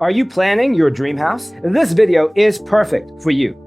Are you planning your dream house? This video is perfect for you.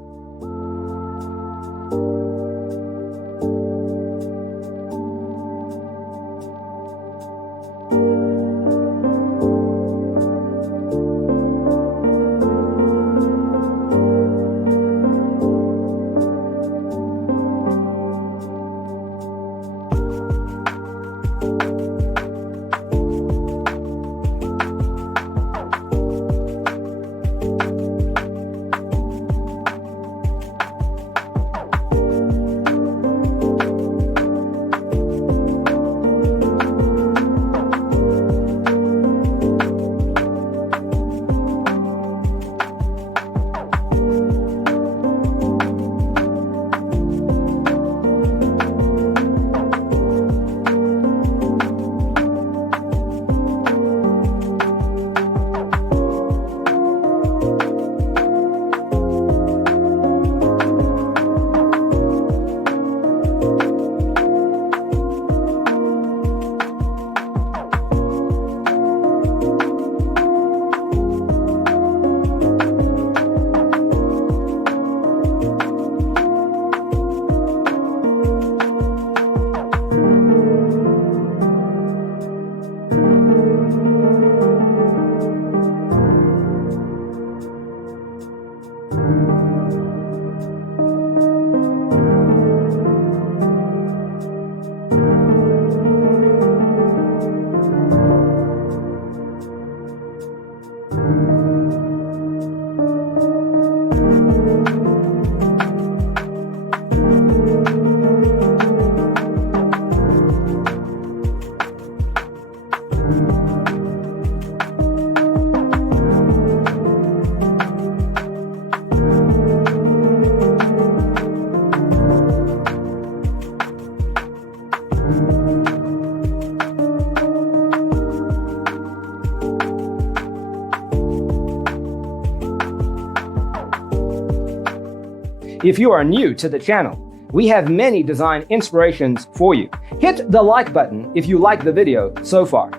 If you are new to the channel, we have many design inspirations for you. Hit the like button if you like the video so far.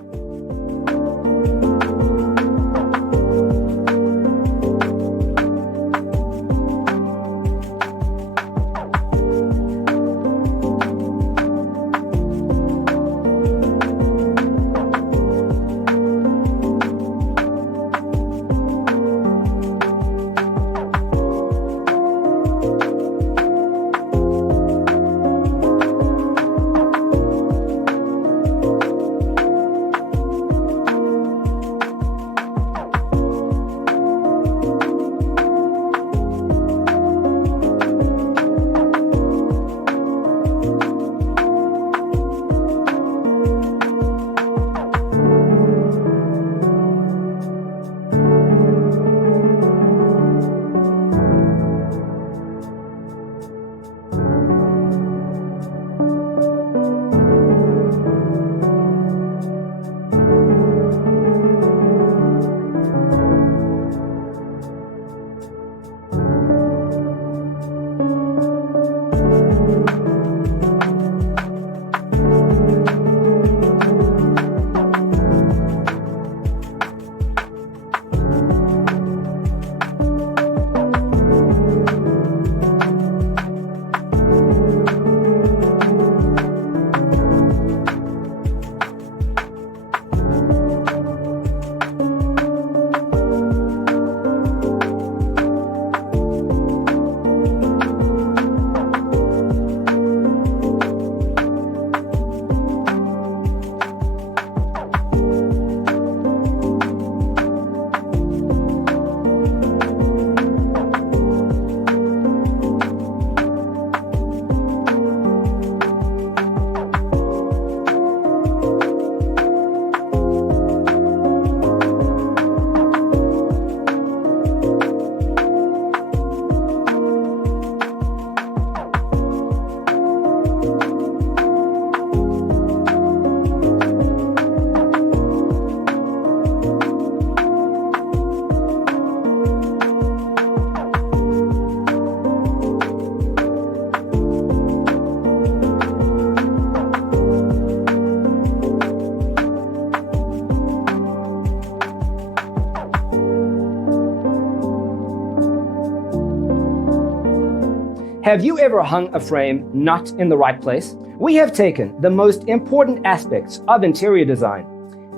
Have you ever hung a frame not in the right place? We have taken the most important aspects of interior design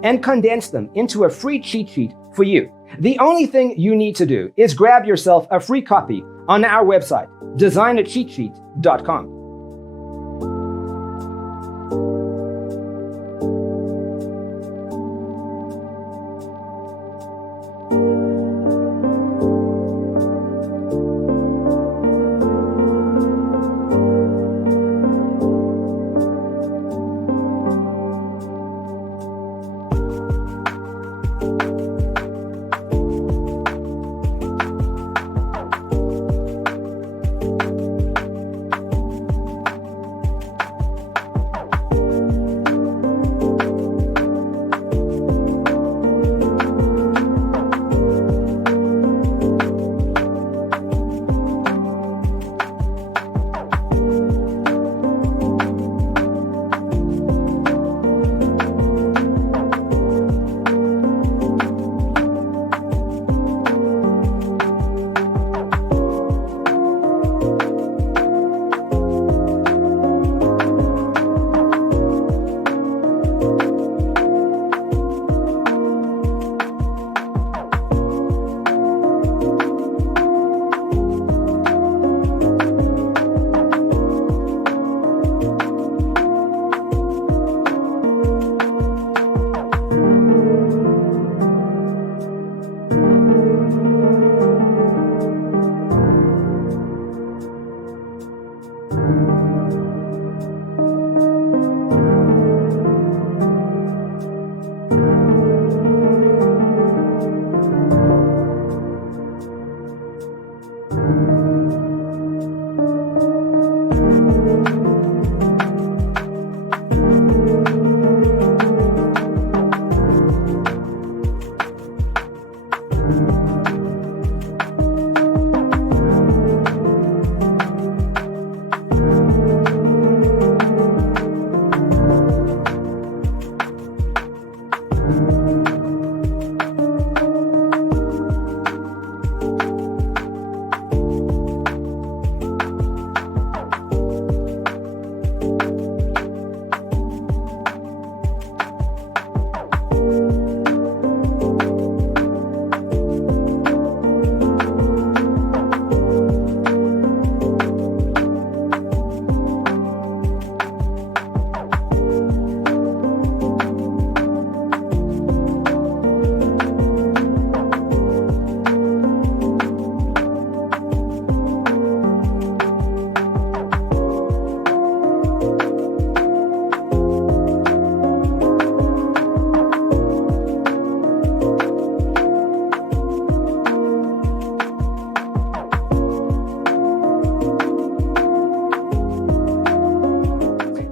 and condensed them into a free cheat sheet for you. The only thing you need to do is grab yourself a free copy on our website, designercheatsheet.com.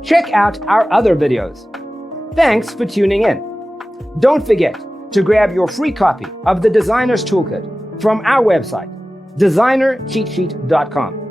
Check out our other videos. Thanks for tuning in. Don't forget to grab your free copy of the Designer's Toolkit from our website, designercheatsheet.com.